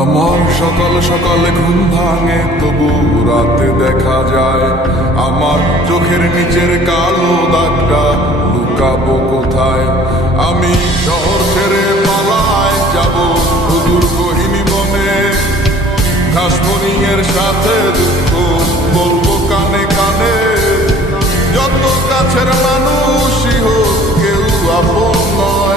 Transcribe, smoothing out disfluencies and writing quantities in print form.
আমার সকাল সকালে ঘুম ভাঙে, তবু রাতে দেখা যায় আমার চোখের নিচের কালো দাগটা লুকাবো কোথায়। আমি শহর ছেড়ে পালায় যাব সুদূর গহীন বনে, ঘাসফড়িংয়ের সাথে দুঃখ বলবো কানে কানে। যত কাছের মানুষই হোক কেউ আপন নয়।